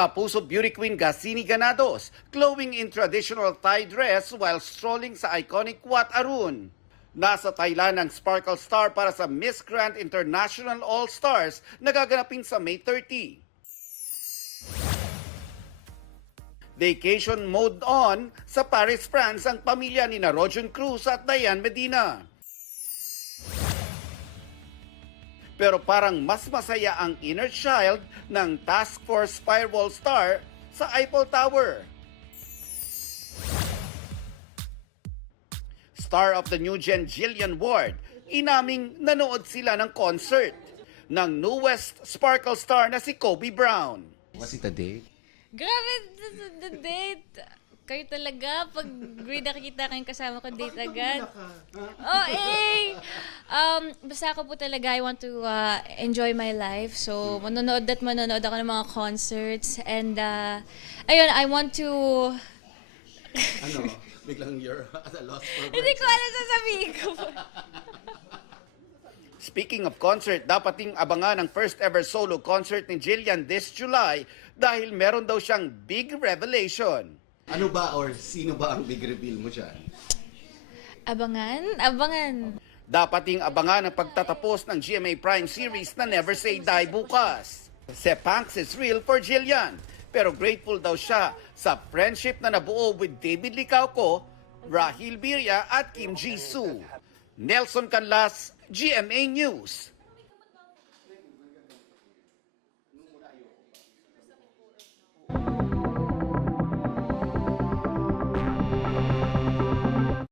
Kapuso beauty queen Gasini Ganados, glowing in traditional Thai dress while strolling sa iconic Wat Arun. Nasa Thailand ang Sparkle Star para sa Miss Grand International All-Stars na gaganapin sa May 30. Vacation mode on sa Paris, France ang pamilya ni Rojon Cruz at Diane Medina. Pero parang mas masaya ang inner child ng Task Force Firewall star sa Eiffel Tower. Star of the New Gen Jillian Ward, inaming nanood sila ng concert ng newest Sparkle star na si Kobe Brown. Was it a date? Grabe, the date. Kayo talaga, pag nakikita kayong kasama ko, date agad. Oh, eh! Basta ako po talaga, I want to enjoy my life. So, manonood ako ng mga concerts. And, ayun, I want to... Ano? Biglang you're at a loss for words. Hindi ko alam sasabihin ko. Speaking of concert, dapat ding abangan ang first ever solo concert ni Jillian this July dahil meron daw siyang big revelation. Ano ba or sino ba ang big reveal mo dyan? Abangan. Dapat ding abangan ang pagtatapos ng GMA Prime series na Never Say Die bukas. Sepangs is real for Jillian, pero grateful daw siya sa friendship na nabuo with David Licauco, Rahil Birria at Kim Jisoo. Nelson Canlas, GMA News.